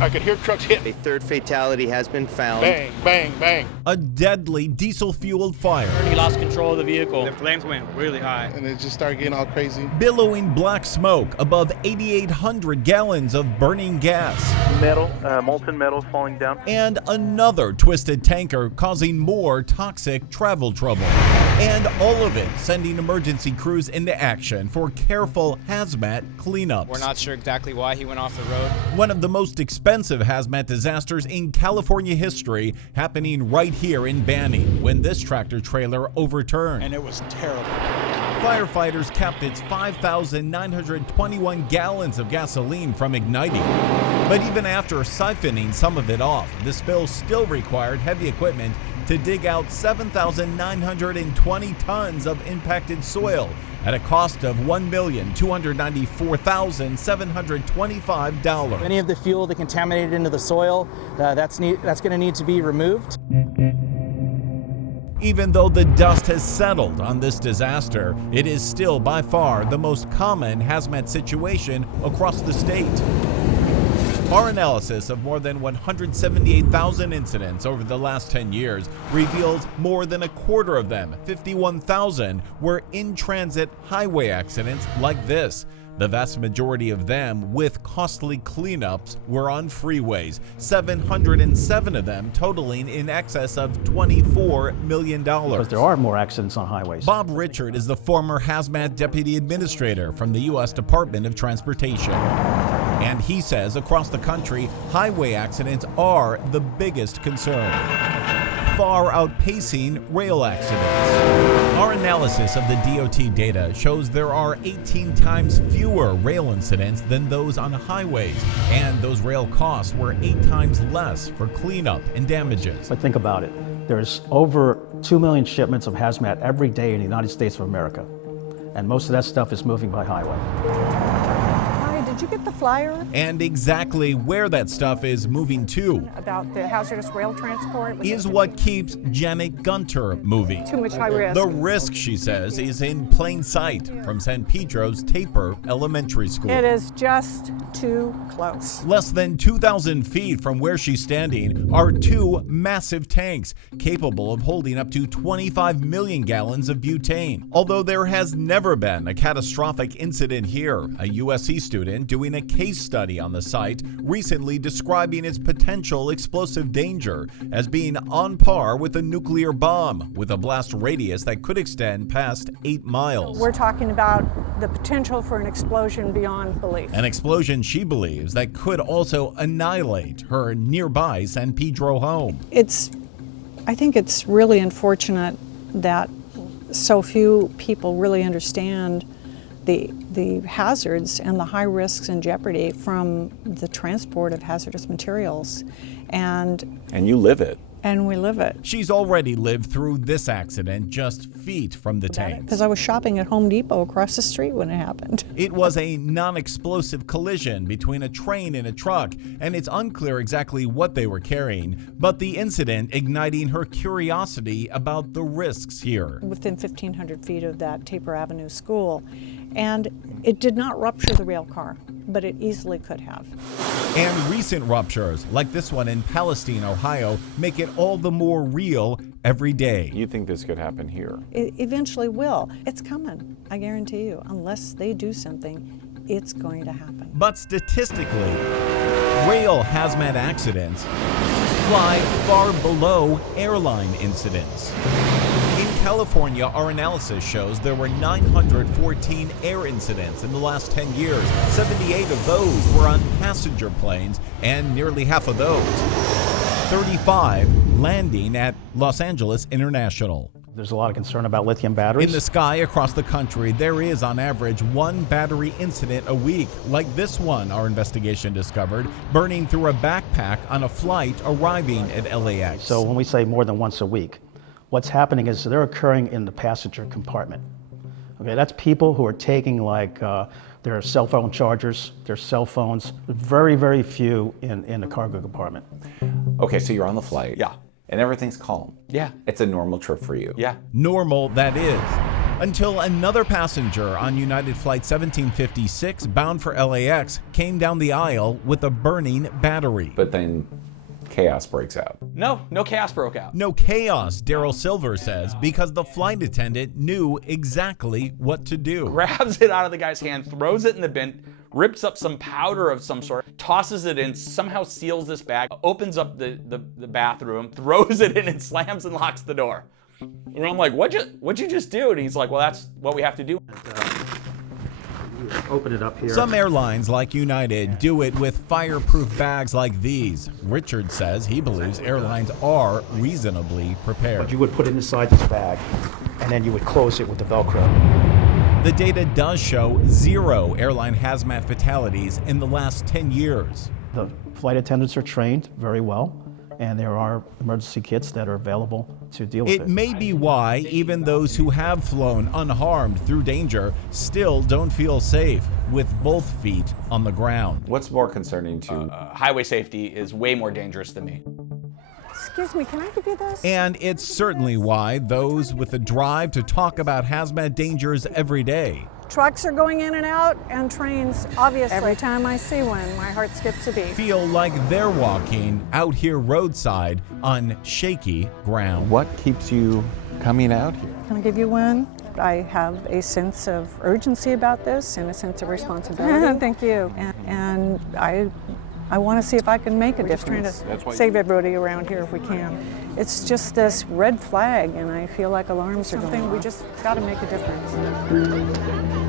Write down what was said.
I could hear trucks hit. A third fatality has been found. Bang, bang, bang. A deadly diesel-fueled fire. He lost control of the vehicle. The flames went really high. And it just started getting all crazy. Billowing black smoke above 8,800 gallons of burning gas. Metal, molten metal falling down. And another twisted tanker causing more toxic travel trouble. And all of it sending emergency crews into action for careful hazmat cleanups. We're not sure exactly why he went off the road. One of the most expensive hazmat disasters in California history happening right here in Banning when this tractor trailer overturned. And it was terrible. Firefighters kept its 5,921 gallons of gasoline from igniting. But even after siphoning some of it off, the spill still required heavy equipment to dig out 7,920 tons of impacted soil at a cost of $1,294,725. Any of the fuel that contaminated into the soil, that's going to need to be removed. Even though the dust has settled on this disaster, it is still by far the most common hazmat situation across the state. Our analysis of more than 178,000 incidents over the last 10 years reveals more than a quarter of them, 51,000, were in-transit highway accidents like this. The vast majority of them, with costly cleanups, were on freeways, 707 of them totaling in excess of $24 million. Because there are more accidents on highways. Bob Richard is the former hazmat deputy administrator from the U.S. Department of Transportation. And he says across the country, highway accidents are the biggest concern, far outpacing rail accidents. Our analysis of the DOT data shows there are 18 times fewer rail incidents than those on highways, and those rail costs were 8 times less for cleanup and damages. But think about it. There's over 2 million shipments of hazmat every day in the United States of America, and most of that stuff is moving by highway. Did you get the flyer? And exactly where that stuff is moving to about the hazardous rail transport is what keeps Janet Gunter moving. Too much high risk. The risk, she says, is in plain sight from San Pedro's Taper Elementary School. It is just too close. Less than 2,000 feet from where she's standing are 2 massive tanks capable of holding up to 25 million gallons of butane. Although there has never been a catastrophic incident here, a USC student doing a case study on the site recently describing its potential explosive danger as being on par with a nuclear bomb, with a blast radius that could extend past 8 miles. We're talking about the potential for an explosion beyond belief. An explosion she believes that could also annihilate her nearby San Pedro home. I think it's really unfortunate that so few people really understand the hazards and the high risks and jeopardy from the transport of hazardous materials. And you live it. And we live it. She's already lived through this accident just feet from the tank. Because I was shopping at Home Depot across the street when it happened. It was a non-explosive collision between a train and a truck, and it's unclear exactly what they were carrying, but the incident igniting her curiosity about the risks here. Within 1,500 feet of that Taper Avenue school, and it did not rupture the rail car, but it easily could have. And recent ruptures, like this one in Palestine, Ohio, make it all the more real every day. You think this could happen here? It eventually will. It's coming, I guarantee you. Unless they do something, it's going to happen. But statistically, rail hazmat accidents fly far below airline incidents. In California, our analysis shows there were 914 air incidents in the last 10 years. 78 of those were on passenger planes, and nearly half of those, 35, landing at Los Angeles International. There's a lot of concern about lithium batteries. In the sky across the country, there is on average 1 battery incident a week, like this one our investigation discovered, burning through a backpack on a flight arriving at LAX. So when we say more than once a week, what's happening is they're occurring in the passenger compartment. Okay, that's people who are taking their cell phone chargers, their cell phones, very, very few in the cargo compartment. Okay, so you're on the flight. Yeah. And everything's calm. Yeah. It's a normal trip for you. Yeah. Normal, that is. Until another passenger on United Flight 1756 bound for LAX came down the aisle with a burning battery. But then chaos breaks out. No chaos broke out. No chaos, Daryl Silver says, because the flight attendant knew exactly what to do. Grabs it out of the guy's hand, throws it in the bin, rips up some powder of some sort, tosses it in, somehow seals this bag, opens up the bathroom, throws it in and slams and locks the door. And I'm like, what'd you just do? And he's like, well, that's what we have to do. Open it up here. Some airlines, like United, do it with fireproof bags like these. Richard says he believes airlines are reasonably prepared. But you would put it inside this bag, and then you would close it with the Velcro. The data does show 0 airline hazmat fatalities in the last 10 years. The flight attendants are trained very well, and there are emergency kits that are available to deal with it. It may be why even those who have flown unharmed through danger still don't feel safe with both feet on the ground. What's more concerning to you? Highway safety is way more dangerous than me. Excuse me, can I give you this? And it's certainly why those with the drive to talk about hazmat dangers every day Trucks are going in and out, and trains, obviously. Every time I see one, my heart skips a beat. feel like they're walking out here roadside on shaky ground. What keeps you coming out here? Can I give you one? I have a sense of urgency about this and a sense of responsibility. Thank you. And I want to see if I can make a difference. Trying to save everybody around here if we can. It's just this red flag, and I feel like alarms are going off. We just got to make a difference.